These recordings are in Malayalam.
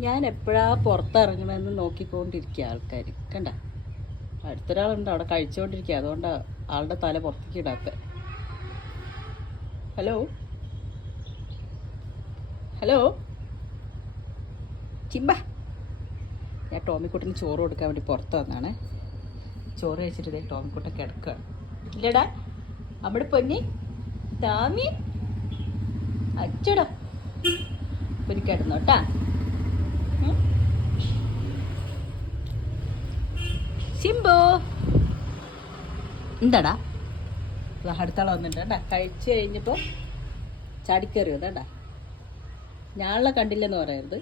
ഞാൻ എപ്പോഴാ പുറത്തിറങ്ങണമെന്ന് നോക്കിക്കൊണ്ടിരിക്കുക ആൾക്കാർ കണ്ട? അടുത്തൊരാളുണ്ട് അവിടെ കഴിച്ചുകൊണ്ടിരിക്കുക. അതുകൊണ്ട് ആളുടെ തല പുറത്തേക്ക് ഇടാത്ത. ഹലോ? ഹലോ? ചിമ്പ. ഞാൻ ടോമിക്കുട്ടിന് ചോറ് കൊടുക്കാൻ വേണ്ടി പുറത്ത് വന്നാണ്. ചോറ് കഴിച്ചിട്ട് ഇതേ ടോമിക്കുട്ടൻ കിടക്കുകയാണ് ഇല്ലടാ. അവിടെ പൊന്നി. താമി അച്ചടാ. പൊന്നി കിടന്നോട്ടാ സിംബു എന്താടാ? അടുത്താളെ വന്നിട്ടുണ്ട് കേട്ടാ. കഴിച്ച് കഴിഞ്ഞപ്പോൾ ചാടിക്കറി വന്നേട്ടാ ഞാളെ കണ്ടില്ലെന്ന് പറയരുത്.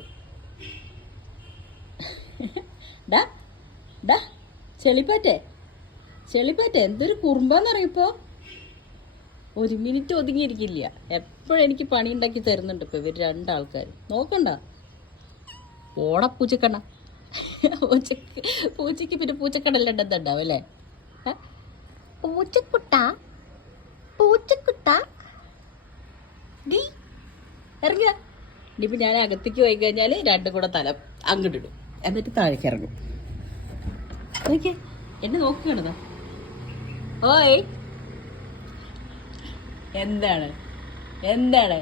ഡാ ഡാ ചെളിപ്പാറ്റേ. ചെളിപ്പാറ്റേ എന്തൊരു കുറുമ്പാന്നറിയിപ്പോ ഒരു മിനിറ്റ് ഒതുങ്ങിയിരിക്കില്ല. എപ്പോഴും എനിക്ക് പണി ഉണ്ടാക്കി തരുന്നുണ്ട് ഇപ്പൊ ഇവർ രണ്ടാൾക്കാർ നോക്കണ്ട. ഓട പൂച്ചക്കണ്ണ. പൂച്ചക്ക് പൂച്ചയ്ക്ക് പിന്നെ പൂച്ചക്കടല്ല ഉണ്ടാവും അല്ലേ? പൂച്ചക്കുട്ട? പൂച്ചക്കുട്ട? ഡീ ഇറങ്ങുക ഇനിയിപ്പോൾ ഞാൻ അകത്തേക്ക് പോയി കഴിഞ്ഞാൽ രണ്ടും കൂടെ തല അങ്ങോട്ടിടും എന്നിട്ട് താഴേക്ക് ഇറങ്ങും. ഓക്കെ എന്നെ നോക്കുകയാണതാ ഓയ് എന്താണ്? എന്താണ്?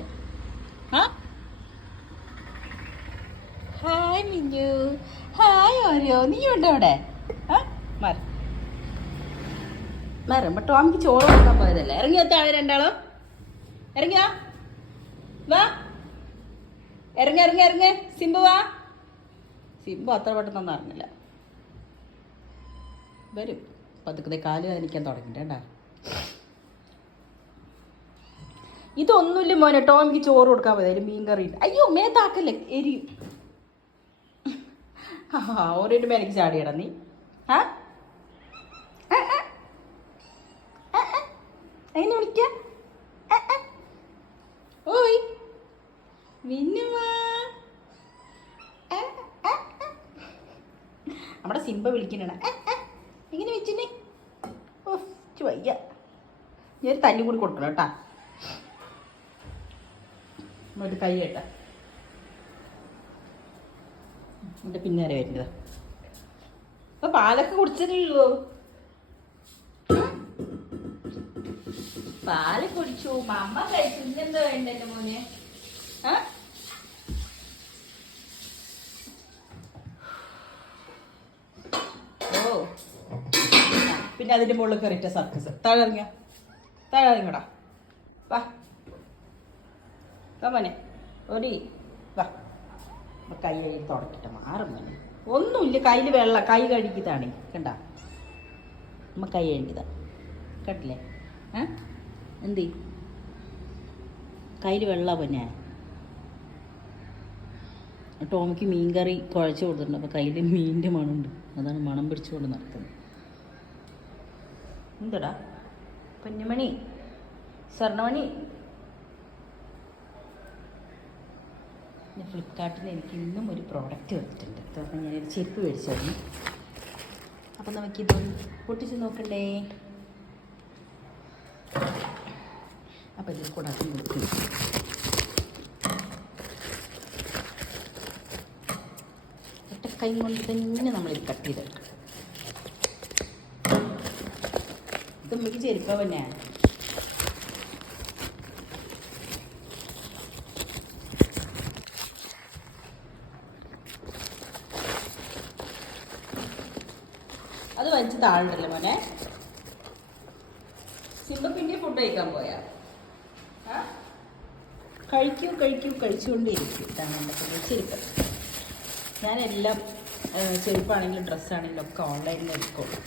ആ? ഹായ് മിഞ്ഞു ഹായ് ഓരോ നീ ഉണ്ടോ അവിടെ ആ മാറി. മാറി അപ്പം ടോമിക്ക് ചോറ് കൊടുക്കാൻ പോയതല്ലേ. ഇറങ്ങിയോ താഴെ രണ്ടാളോ? ഇറങ്ങിയോ? വാ. ഇറങ്ങ ഇറങ്ങ ഇറങ്ങ. സിംബു വാ. സിംബു അത്ര പെട്ടെന്നൊന്നും അറിഞ്ഞില്ല. വരും. പതുക്കെ കാൽ കാലിക്കാൻ തുടങ്ങിട്ടേണ്ടാ ഇതൊന്നുമില്ല മോനെ ടോമിക്ക് ചോറ് കൊടുക്കാൻ പോയതായാലും മീൻ കറി അയ്യോ മേത്താക്കല്ലേ എരി ഓരോരു മേലേക്ക് ചാടിയടാ നീ. ആ? വിളിക്ക. ഓയ്. നമ്മുടെ സിംബ വിളിക്കണ എങ്ങനെ വെച്ചിട്ടേ ഓ ചുവയ്യ വയ്യ. ഞാൻ ഒരു തല്ലി കൂടി കൊടുക്കണം കേട്ടാ. ഒരു കൈ കേട്ട. എന്റെ പിന്നാലെ വരുന്നത്. അപ്പൊ പാലൊക്കെ കുടിച്ചിട്ടുള്ളൂ പാൽ കുടിച്ചു മമ്മ കഴിച്ചു. ഇന്നെന്താ വേണ്ട മോനെ? ഓ. പിന്നെ അതിന്റെ മുകളിൽ കയറിയിട്ട സർക്കസ്. താഴെ ഇറങ്ങിയ താഴെ വാ മോനെ. ഓടി. വാ. അപ്പൊ കൈ തുടക്കിട്ട്. മാറും മോനെ. ഒന്നുമില്ല കയ്യിൽ വെള്ള കൈ കഴുകിയതാണ്. കണ്ട? നമ്മ കൈ കഴുകിയതാ. കണ്ടില്ലേ? ഏ? എന്തി? കയ്യിൽ വെള്ള പൊന്നെ. ടോമിക്ക് മീൻ കറി കുഴച്ച് കൊടുത്തിട്ടുണ്ട്. അപ്പോൾ കയ്യിൽ മീനിന്റെ മണമുണ്ട്. അതാണ് മണം പിടിച്ചുകൊണ്ട് നടക്കുന്നത്. എന്തടാ? പൊന്നുമണി സ്വർണമണി. ഞാൻ ഫ്ലിപ്കാർട്ടിൽ നിന്ന് എനിക്ക് ഇന്നും ഒരു പ്രോഡക്റ്റ് വന്നിട്ടുണ്ട്. ഞാൻ ഞാനൊരു ചെരുപ്പ് മേടിച്ചായിരുന്നു അപ്പം നമുക്കിതൊന്ന് പൊട്ടിച്ച് നോക്കണ്ടേ? അപ്പം ഇതിൽ കൂടാതെ അതും ഒറ്റ കൈ കൊണ്ട് തന്നെ നമ്മളിത് കട്ട് ചെയ്തെടുക്കണം ഇത് നമുക്ക് ചെരുപ്പ പിന്നെ അത് വലിച്ച് താഴുണ്ടല്ലോ മോനെ? സിമ്പ പിന്നെ ഫുഡ് കഴിക്കാൻ പോയാ? കഴിക്കൂ കഴിക്കൂ കഴിച്ചുകൊണ്ടേയിരിക്കും. ഇതാണ് എന്റെ ഞാനെല്ലാം ചെരുപ്പാണെങ്കിലും ഡ്രസ്സാണെങ്കിലും ഒക്കെ ഓൺലൈനിൽ എടുക്കുള്ളൂ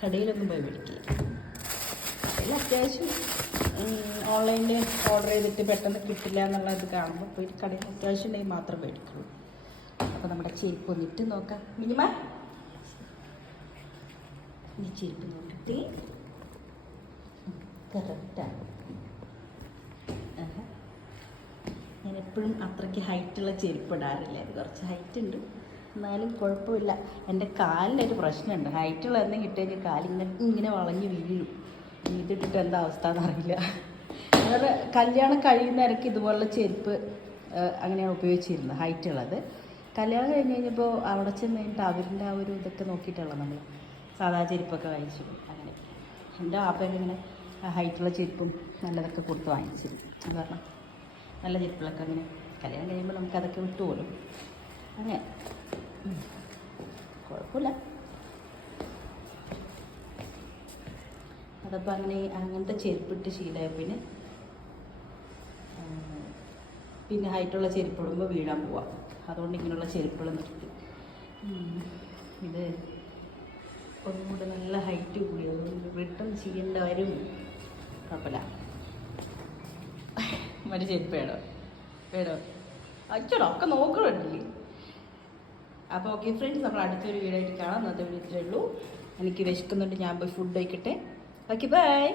കടയിലൊന്നും പോയി മേടിക്കില്ല അതിൽ അത്യാവശ്യം ഓൺലൈനിൽ ഓർഡർ ചെയ്തിട്ട് പെട്ടെന്ന് കിട്ടില്ല എന്നുള്ള ഇത് കാണുമ്പോൾ പോയി കടയിൽ അത്യാവശ്യം ഉണ്ടെങ്കിൽ മാത്രം മേടിക്കുള്ളൂ. അപ്പോൾ നമ്മുടെ ചെരുപ്പ് ഒന്ന് ഇട്ട് നോക്കാം. മിനിമ? ഈ ചെരുപ്പ് നോക്കിയിട്ട് കറക്റ്റാണ് ഞാൻ എപ്പോഴും അത്രയ്ക്ക് ഹൈറ്റുള്ള ചെരുപ്പ് ഇടാറില്ല കുറച്ച് ഹൈറ്റ് ഉണ്ട്. എന്നാലും കുഴപ്പമില്ല. എന്റെ കാലിനൊരു പ്രശ്നമുണ്ട്. ഹൈറ്റുള്ള എന്തെങ്കിലും ഇട്ട് കാലിങ്ങനെ ഇങ്ങനെ വളഞ്ഞ് വീഴും. വീട്ടിട്ടിട്ട് എന്താ അവസ്ഥ എന്നറിയില്ല. അതുപോലെ കല്യാണം കഴിയുന്നവരൊക്കെ ഇതുപോലുള്ള ചെരുപ്പ് അങ്ങനെയാണ് ഉപയോഗിച്ചിരുന്നത് ഹൈറ്റുള്ളത് കല്യാണം കഴിഞ്ഞ് കഴിഞ്ഞപ്പോൾ അവിടെ ചെന്ന് കഴിഞ്ഞിട്ട് അവരുടെ ആ ഒരു ഇതൊക്കെ നോക്കിയിട്ടുള്ള നമ്മൾ സാധാ ചെരുപ്പൊക്കെ വാങ്ങിച്ചു. അങ്ങനെ. എന്റെ ആപ്പയൊക്കെ ഇങ്ങനെ ഹൈറ്റുള്ള ചെരുപ്പും നല്ലതൊക്കെ കൊടുത്ത് വാങ്ങിച്ചു. അത് കാരണം നല്ല ചെരുപ്പുകളൊക്കെ അങ്ങനെ കല്യാണം കഴിയുമ്പോൾ നമുക്ക് അതൊക്കെ വിട്ടുപോലും. അങ്ങനെ. കുഴപ്പമില്ല. അതപ്പോൾ അങ്ങനെ അങ്ങനത്തെ ചെരുപ്പിട്ട് ശീലമായ പിന്നെ പിന്നെ ഹൈറ്റുള്ള ചെരുപ്പ് ഇടുമ്പോൾ വീഴാൻ പോവാം. അതുകൊണ്ട് ഇങ്ങനെയുള്ള ചെരുപ്പുകൾ നിർത്തി. ഇത് ഒന്നും കൂടെ നല്ല ഹൈറ്റ് കൂടി. അതുകൊണ്ട് റിട്ടേൺ ചെയ്യേണ്ട വരും കുഴപ്പമില്ല. മറ്റേ പേടോ പേടോ അച്ഛനോ ഒക്കെ നോക്കണില്ലേ അപ്പോൾ ഓക്കെ ഫ്രണ്ട്സ് നമ്മൾ അടുത്തൊരു വീഡിയോ ആയിട്ട് കാണാം അന്നത്തെ വീഡിയോ ഉള്ളൂ. എനിക്ക് വിശക്കുന്നുണ്ട്. ഞാൻ പോയി ഫുഡ് കഴിക്കട്ടെ. Okay bye